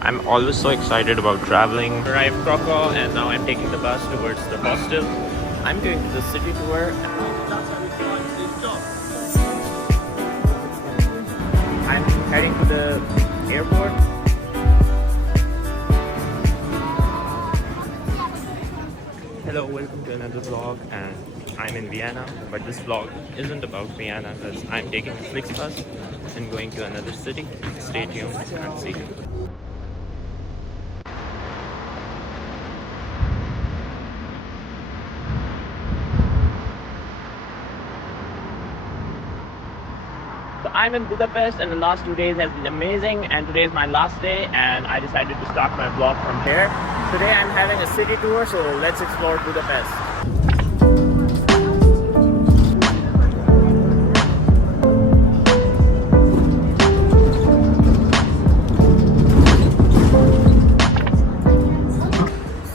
I'm always so excited about traveling. I arrived Krakow and now I'm taking the bus towards the hostel. I'm going to the city tour. I'm heading to the airport. Hello, welcome to another vlog, and I'm in Vienna, but this vlog isn't about Vienna because I'm taking a Flixbus and going to another city. Stay tuned and see. So I'm in Budapest and the last 2 days has been amazing, and today is my last day and I decided to start my vlog from here. Today I'm having a city tour, so let's explore Budapest.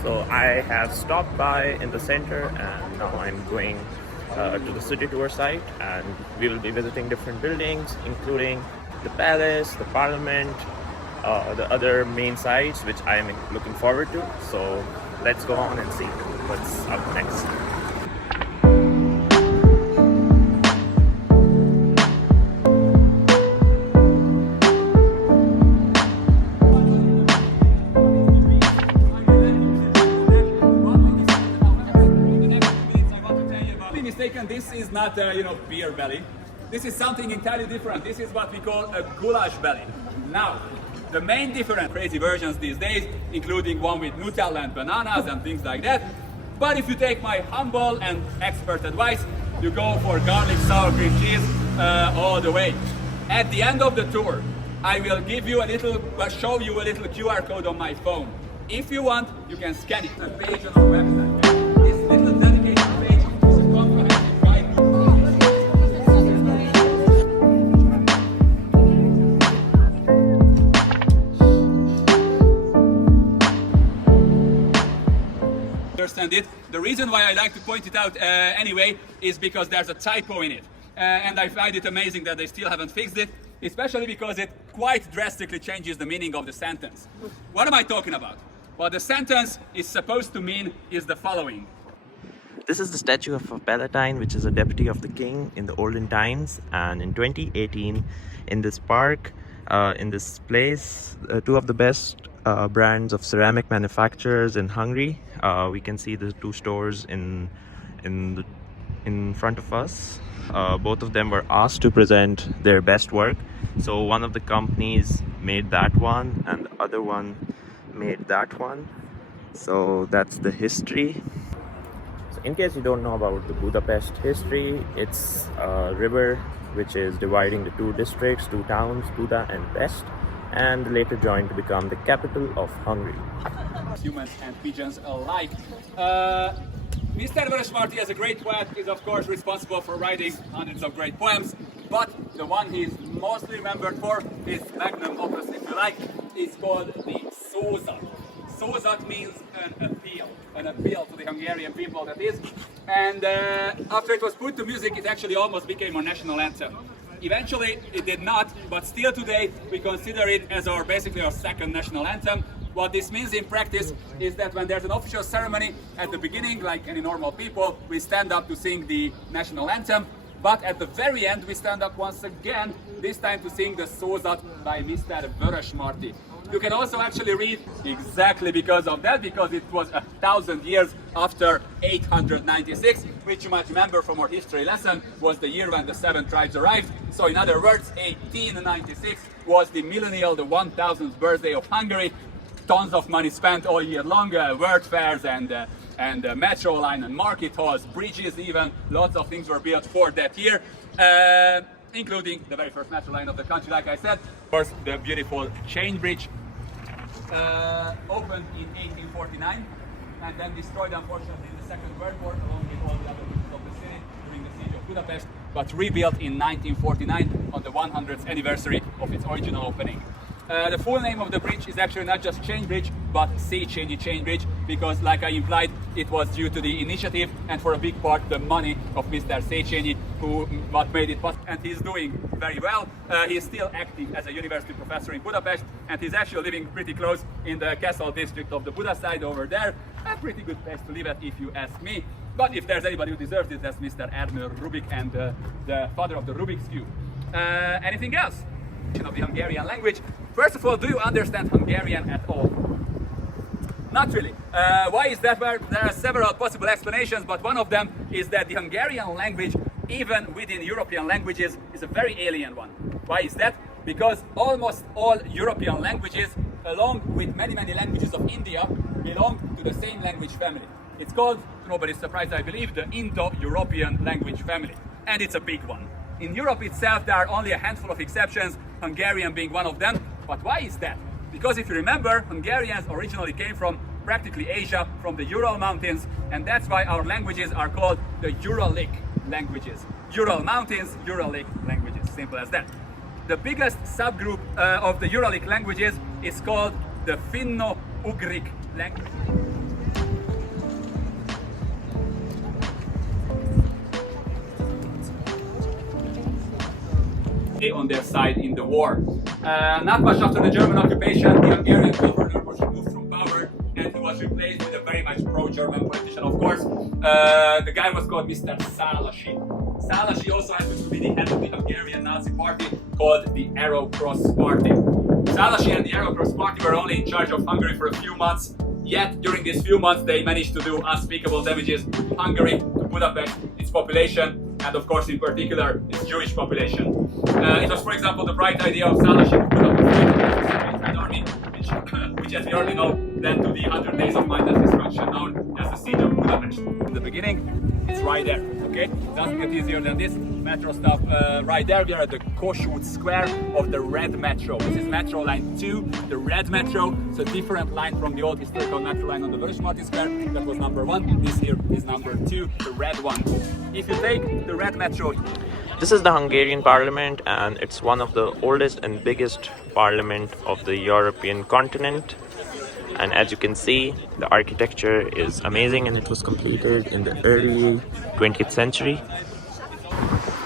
So I have stopped by in the center and now I'm going to the city tour site, and we will be visiting different buildings including the palace, the parliament, the other main sites which I am looking forward to. So let's go on and see what's up next. This is not beer belly. This is something entirely different. This is what we call a goulash belly. Now, the main different crazy versions these days, including one with Nutella and bananas and things like that. But if you take my humble and expert advice, you go for garlic sour cream cheese all the way. At the end of the tour, I will give you show you a little QR code on my phone. If you want, you can scan it. A page on our website. This little dedicated page is a comprehensive guide. Understand it. The reason why I like to point it out anyway is because there's a typo in it, and I find it amazing that they still haven't fixed it, especially because it quite drastically changes the meaning of the sentence. What am I talking about? What the sentence is supposed to mean is the following. This is the statue of a Palatine, which is a deputy of the king in the olden times, and in 2018 in this park, in this place, two of the best brands of ceramic manufacturers in Hungary. We can see the two stores in front of us. Both of them were asked to present their best work. So one of the companies made that one and the other one made that one. So that's the history. So in case you don't know about the Budapest history, it's a river which is dividing the two districts, two towns, Buda and Pest, and later joined to become the capital of Hungary. Humans and pigeons alike. Mr. Vörösmarty, as a great poet, is of course responsible for writing hundreds of great poems, but the one he's mostly remembered for, his magnum opus if you like, is called the Szózat. Szózat means an appeal to the Hungarian people, that is. And after it was put to music, it actually almost became our national anthem. Eventually, it did not, but still today, we consider it as basically our second national anthem. What this means in practice is that when there's an official ceremony, at the beginning, like any normal people, we stand up to sing the national anthem, but at the very end, we stand up once again, this time to sing the Szózat by Mr. Vörösmarty. You can also actually read exactly because of that, because it was 1,000 years after 896, which you might remember from our history lesson was the year when the 7 tribes arrived. So in other words, 1896 was the millennial, the 1000th birthday of Hungary. Tons of money spent all year long, world fairs and metro line and market halls, bridges even, lots of things were built for that year. Including the very first metro line of the country, like I said. Of course, the beautiful chain bridge opened in 1849 and then destroyed unfortunately in the Second World War along with all the other bridges of the city during the siege of Budapest, but rebuilt in 1949 on the 100th anniversary of its original opening. The full name of the bridge is actually not just Chain Bridge, but Széchenyi Chain Bridge, because like I implied, it was due to the initiative and for a big part the money of Mr. Széchenyi, who made it possible, and he's doing very well. He's still acting as a university professor in Budapest, and he's actually living pretty close in the castle district of the Buda side over there. A pretty good place to live at, if you ask me. But if there's anybody who deserves it, that's Mr. Ernő Rubik, and the father of the Rubik's Cube. Anything else? Of the Hungarian language. First of all, do you understand Hungarian at all? Not really. Why is that? Well, there are several possible explanations, but one of them is that the Hungarian language, even within European languages, is a very alien one. Why is that? Because almost all European languages, along with many languages of India, belong to the same language family. It's called, to nobody's surprise I believe, the Indo-European language family. And it's a big one. In Europe itself there are only a handful of exceptions, Hungarian being one of them. But why is that? Because if you remember, Hungarians originally came from practically Asia, from the Ural Mountains, and that's why our languages are called the Uralic languages. Ural Mountains, Uralic languages, simple as that. The biggest subgroup of the Uralic languages is called the Finno-Ugric language. On their side in the war. Not much after the German occupation, the Hungarian governor was removed from power and he was replaced with a very much pro-German politician, of course. The guy was called Mr. Szálasi. Szálasi also happens to be the head of the Hungarian Nazi party called the Arrow Cross Party. Szálasi and the Arrow Cross Party were only in charge of Hungary for a few months, yet during these few months they managed to do unspeakable damages to Hungary, to Budapest, its population, and of course in particular its Jewish population. It was, for example, the bright idea of Szálasi to put up a fight army, which as we already know led to the 100 Days of Mindless Destruction known as the Siege of Budapest. In the beginning, it's right there, okay? It doesn't get easier than this. Metro stop right there. We are at the Kossuth Square of the Red Metro. This is Metro Line 2, the Red Metro. It's a different line from the old historical Metro line on the Vörösmarty Square. That was number 1. This here is number 2, the red one. If you take the Red Metro... This is the Hungarian Parliament, and it's one of the oldest and biggest parliament of the European continent. And as you can see, the architecture is amazing, and it was completed in the early 20th century.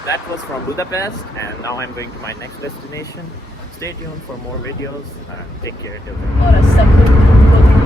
That was from Budapest, and now I'm going to my next destination. Stay tuned for more videos. Take care till then.